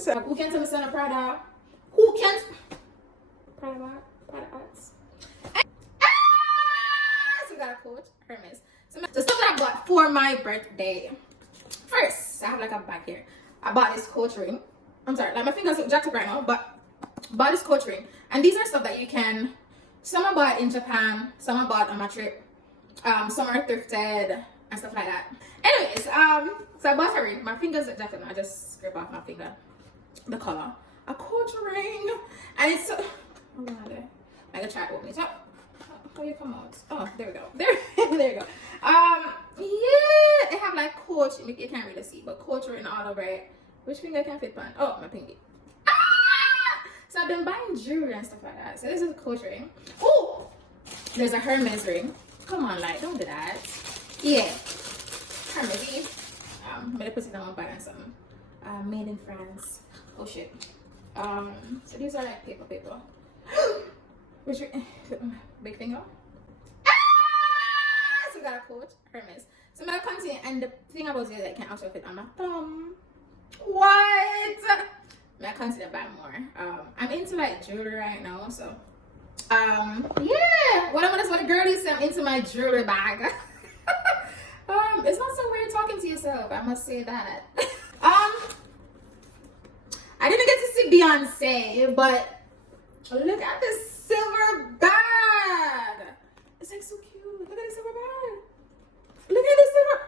So who can tell me son of Prada? Who can Prada arts? So we got a coat, Hermes. So stuff that I bought for my birthday. First, I have like a bag here. I bought this coat ring. I'm sorry, like my fingers look jacked up right now, but bought this coat ring. And these are stuff that you can, some I bought in Japan, some I bought on my trip, some are thrifted and stuff like that. Anyways, so I bought a ring. My fingers look jacked up. I just scrape off my finger the color. A coat ring, and it's so, oh god, I gotta try to open it up. How you come out? Oh, there we go. There you go. Yeah, they have like coach. You can't really see, but coach written all over it. Which finger can fit on? Oh, my pinky. So I've been buying jewelry and stuff like that. So this is a coach ring. Oh, there's a Hermes ring. Come on, like, don't do that. Yeah, Hermes. I'm gonna put it on my bag and something. Made in France. Oh shit. So these are like paper. Which big finger. So we got a coat, Hermes. So I'm gonna continue, and the thing about it is that it can also fit on my thumb. What? I'm gonna consider buying more. I'm into like jewelry right now, so yeah. What a girly is, I'm into my jewelry bag. It's not so weird talking to yourself, I must say that. I didn't get to see Beyonce, but look at this silver bag. It's like so cute. Look at this silver bag. Look at this silver.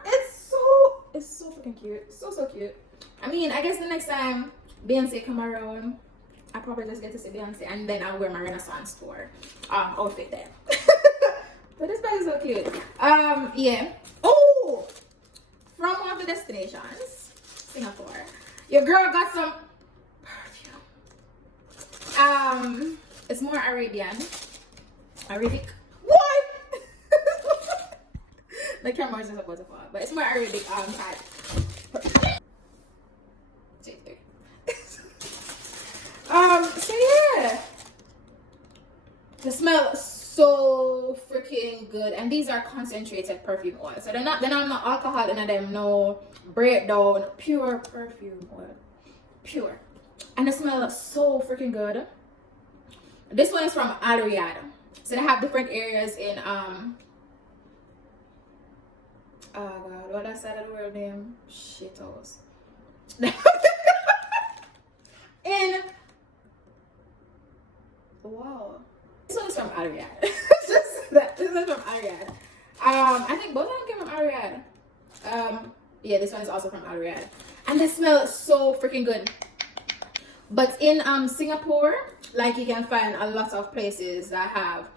It's so freaking cute. So cute. I mean, I guess the next time Beyonce come around, I probably just get to see Beyonce, and then I'll wear my Renaissance tour outfit then. But this bag is so cute. Yeah. Oh, from one of the destinations, Singapore, your girl got some perfume. It's more Arabic. What? The camera is just about to fall, but it's more Arabic type. So yeah, the smell is so freaking good, and these are concentrated perfume oil, so they're not no alcohol in them, no breakdown, pure perfume oil, pure, and the smell is so freaking good. This one is from Al Riyadh, so they have different areas in oh god, what that side of the world name? Shitos. In wow, this one is from Al Riyadh. This one is from Al Riyadh. I think both of them came from Al Riyadh. Yeah, this one is also from Al Riyadh, and they smell so freaking good. But in Singapore, like, you can find a lot of places that have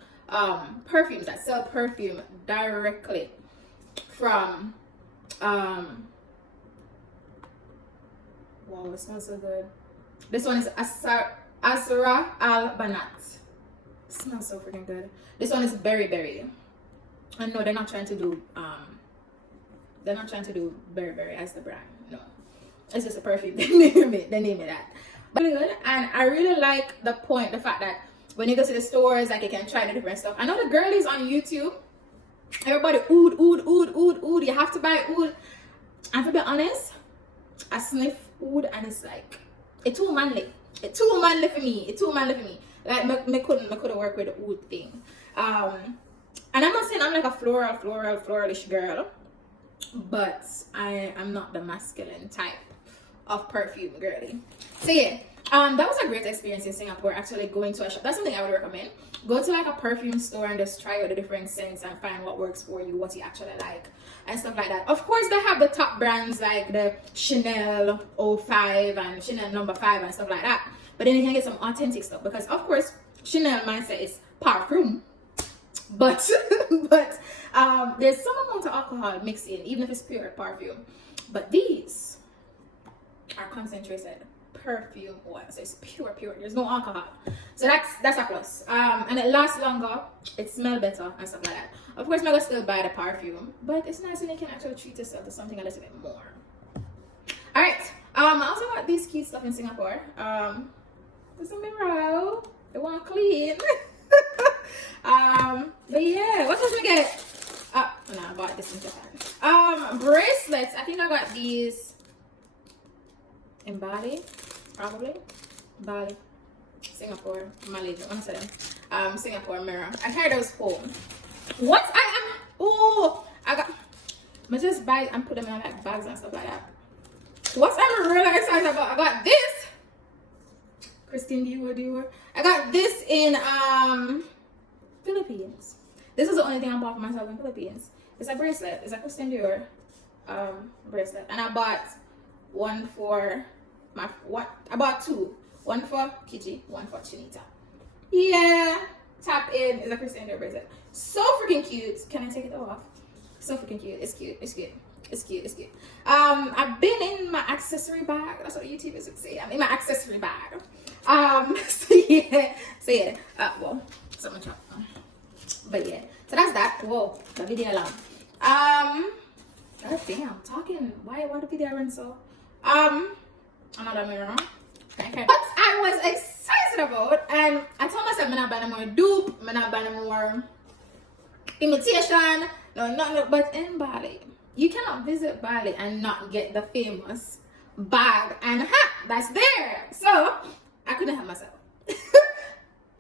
perfumes that sell perfume directly from wow, it smells so good. This one is Asra Al Banat. Smells so freaking good. This one is berry. And no, they're not trying to do berry as the brand. No, it's just a perfume. They name it that. But really good, and I really like the fact that when you go to the stores, like, you can try the different stuff. I know the girlies on YouTube, everybody oud. You have to buy oud. And to be honest, I sniff oud and it's like, it's too manly. It's too manly for me. Like, me couldn't work with the oud thing. And I'm not saying I'm like a floralish girl, but I'm not the masculine type of perfume girly. So yeah, that was a great experience in Singapore, actually going to a shop. That's something I would recommend. Go to like a perfume store and just try out the different scents and find what works for you, what you actually like, and stuff like that. Of course, they have the top brands like the Chanel 05 and Chanel No. 5 and stuff like that. But then you can get some authentic stuff, because of course Chanel mindset is parfum, but there's some amount of alcohol mixed in, even if it's pure perfume. But these are concentrated perfume oil, so it's pure. There's no alcohol, so that's a plus. And it lasts longer, it smells better and stuff like that. Of course, I'm gonna still buy the perfume, but it's nice when you can actually treat yourself to something a little bit more. All right. I also got this cute stuff in Singapore. There's a mirror. They want clean. But yeah, what else did I get? No, I bought this in Japan. Bracelets. I think I got these in Bali. probably Bali, Singapore, Malaysia, one of them. Singapore mirror. I carry those home. What I am, oh, I just buy and put them in like bags and stuff like that. What I'm really excited about, I got this Christine Dior. I got this in Philippines. This is the only thing I bought for myself in Philippines. It's a bracelet. It's a Christian Dior bracelet, and I bought one for I bought two. One for Kiji, one for Chinita. Yeah, tap in is a Christian Dior bracelet. So freaking cute. Can I take it off? So freaking cute. It's cute. It's cute. It's cute. It's cute. I've been in my accessory bag. That's what YouTubers would say. I'm in my accessory bag. So yeah. Well, so much up. But yeah. So that's that. Whoa, the video long. God damn, talking. Why the video run so? Another mirror. Okay. What I was excited about, and I told myself I'm not buying more dupe, I'm not buying more imitation. No, but in Bali, you cannot visit Bali and not get the famous bag and hat that's there. So I couldn't help myself.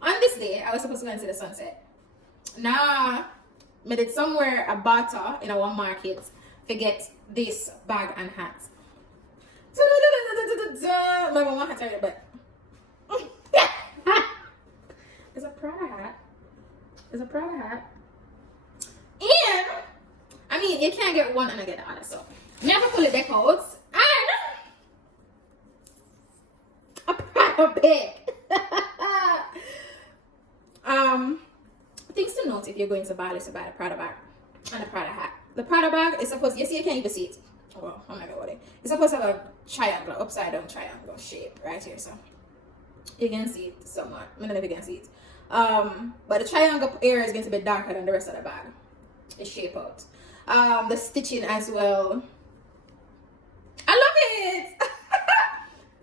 On this day, I was supposed to go and see the sunset. Nah, I did somewhere a barter in our market to get this bag and hat. My mama had to but it's a Prada hat. It's a Prada hat. And I mean, you can't get one and I get the other. So I have to pull it back out. And a Prada bag. Things to note if you're going to Bali to buy a Prada bag and a Prada hat. The Prada bag is supposed, you see, you can't even see it. Well, I'm not gonna it's supposed to have a triangle, upside down triangle shape right here, so you can see it somewhat. I don't know if you can see it. But the triangle area is going to be darker than the rest of the bag. It's shape out. The stitching as well. I love it.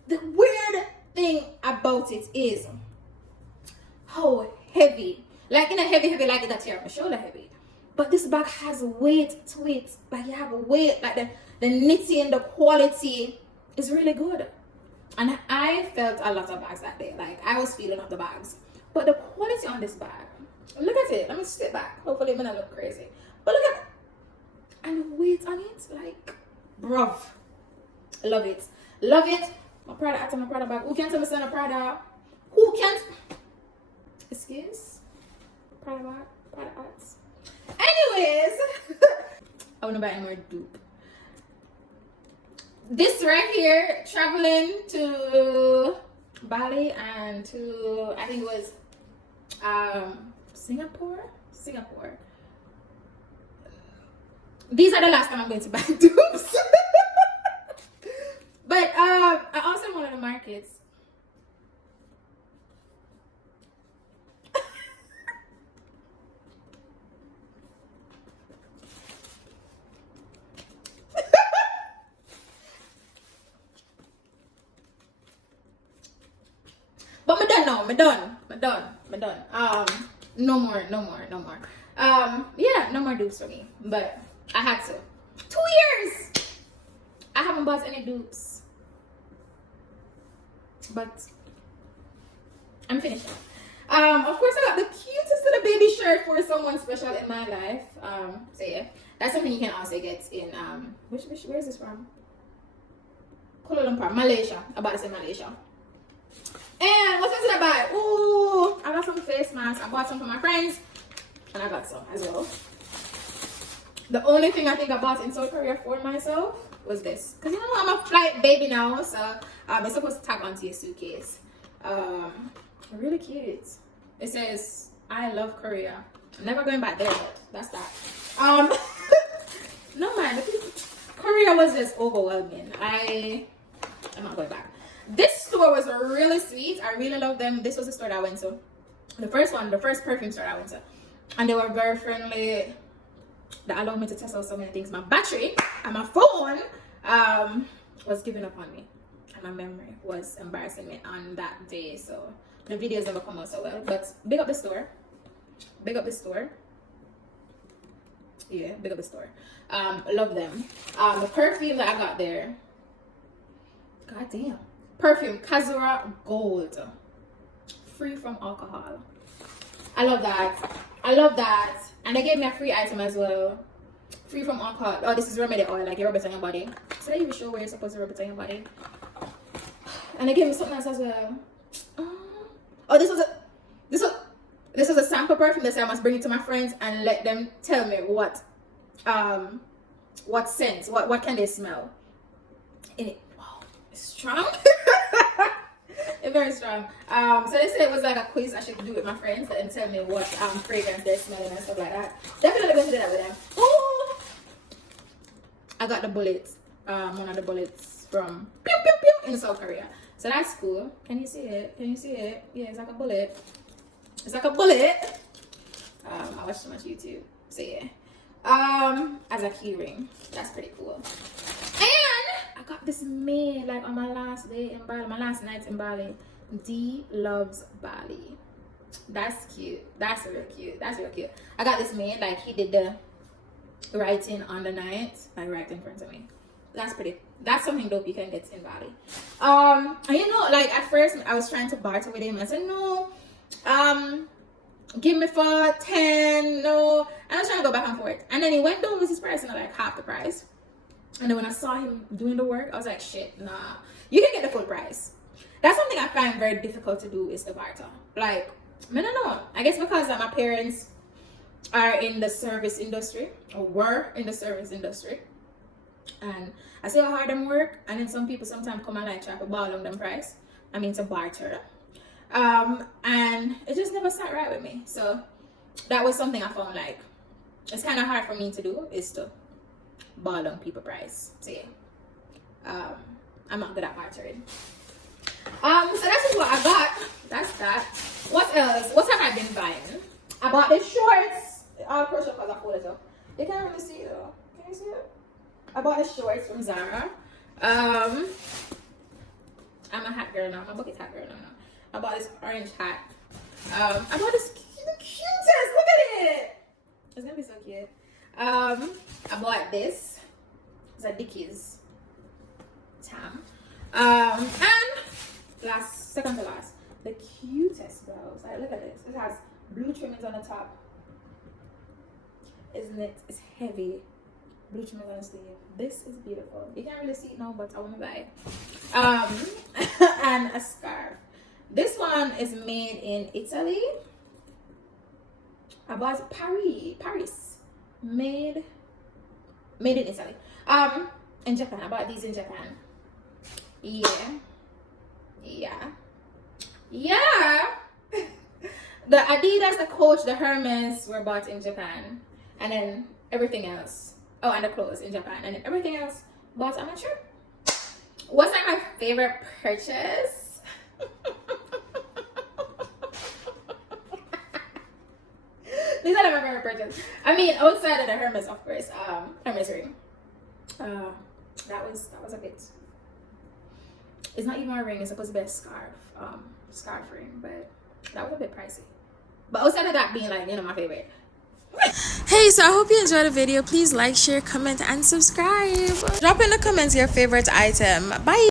The weird thing about it is how heavy. Like in a heavy like that here, my shoulder heavy. But this bag has weight to it. Like you have a weight, like the knitting, the quality is really good. And I felt a lot of bags that day. Like I was feeling up the bags. But the quality on this bag, look at it. Let me step back. Hopefully it may not look crazy. But look at it. And the weight on it, like, bruv. Love it. Love it. My Prada hat and my Prada bag. Who can tell me something Prada? Who can't? Excuse? Prada bag, Prada hats. Anyways, I want to buy any more dupe. This right here, traveling to Bali and to, I think it was Singapore. These are the last time I'm going to buy dupes. But I also in one of the markets. But I'm done. No more. Yeah, no more dupes for me. But I had to. 2 years! I haven't bought any dupes. But I'm finishing. Of course, I got the cutest little baby shirt for someone special in my life. So yeah, that's something you can also get in where is this from? Kuala Lumpur, Malaysia. I bought this in Malaysia. And what else did I buy? Ooh, I got some face masks. I bought some for my friends, and I got some as well. The only thing I think I bought in South Korea for myself was this, because you know I'm a flight baby now, so it's supposed to tag onto your suitcase. Really cute. It says I love Korea. I'm never going back there, but that's that. No man, Korea was just overwhelming. I'm not going back. This store was really sweet. I really love them. This was the store that I went to. The first perfume store I went to. And they were very friendly. They allowed me to test out so many things. My battery and my phone was giving up on me. And my memory was embarrassing me on that day. So the videos never come out so well. But big up the store. Big up the store. Yeah, big up the store. Love them. The perfume that I got there. God damn. perfume, Kazura Gold, free from alcohol. I love that. I love that. And they gave me a free item as well, free from alcohol. Oh, this is remedy oil, like you rub it on your body. So they even show where you're supposed to rub it on your body. And they gave me something else as well. Oh, this was a sample perfume. They said I must bring it to my friends and let them tell me what scents, what can they smell in it. Wow, it's strong. It's very strong. So they said it was like a quiz I should do with my friends and tell me what fragrance they're smelling and stuff like that. Definitely going to do that with them. Ooh. I got the bullets, one of the bullets from pew, pew, pew, in South Korea. So that's cool. Can you see it? Can you see it? Yeah, it's like a bullet. It's like a bullet. I watch too much YouTube. So yeah. As a key ring. That's pretty cool. And I got this made like on my last day in Bali, my last night in Bali. D loves Bali. That's cute. That's real cute. That's real cute. I got this made, like he did the writing on the night, like right in front of me. That's pretty. That's something dope you can get in Bali. And you know, like at first I was trying to barter with him. I said no, give me for 10. No, I was trying to go back and forth. And then he went down with his price and like half the price. And then when I saw him doing the work, I was like, shit, nah, you can get the full price. That's something I find very difficult to do, is the barter. Like, I don't know. I guess because my parents are in the service industry, or were in the service industry, and I see how hard them work, and then some people sometimes come and like try to ball on them price. I mean, to barter. And it just never sat right with me. So that was something I found like it's kind of hard for me to do, is to ball on people price. So yeah, I'm not good at bartering. So that's just what I got. That's that. What else? What have I been buying? I bought these shorts. All crochet because I folded it up. You can't really see it though. Can you see it? I bought the shorts from Zara. I'm a hat girl now. I'm a bucket hat girl now. I bought this orange hat. I bought this the cutest. Look at it. It's gonna be so cute. I bought this. It's a Dickies tam. And second to last, the cutest blouse. Like, look at this. It has blue trimmings on the top. Isn't it? It's heavy. Blue trimmings on the sleeve. This is beautiful. You can't really see it now, but I want to buy it. And a scarf. This one is made in Italy. I bought Paris. Made in Italy. In Japan. I bought these in Japan. Yeah. The Adidas, the Coach, the Hermes were bought in Japan, and then everything else. Oh, and the clothes in Japan, and then everything else bought on a trip. What's like my favorite purchase? These are my favorite purchase. I mean, outside of the Hermes, of course, Hermes ring. That was a bit. It's not even a ring. It's supposed to be a scarf ring, but that was a bit pricey. But outside of that being like, you know, my favorite. Hey, so I hope you enjoyed the video. Please like, share, comment, and subscribe. Drop in the comments your favorite item. Bye.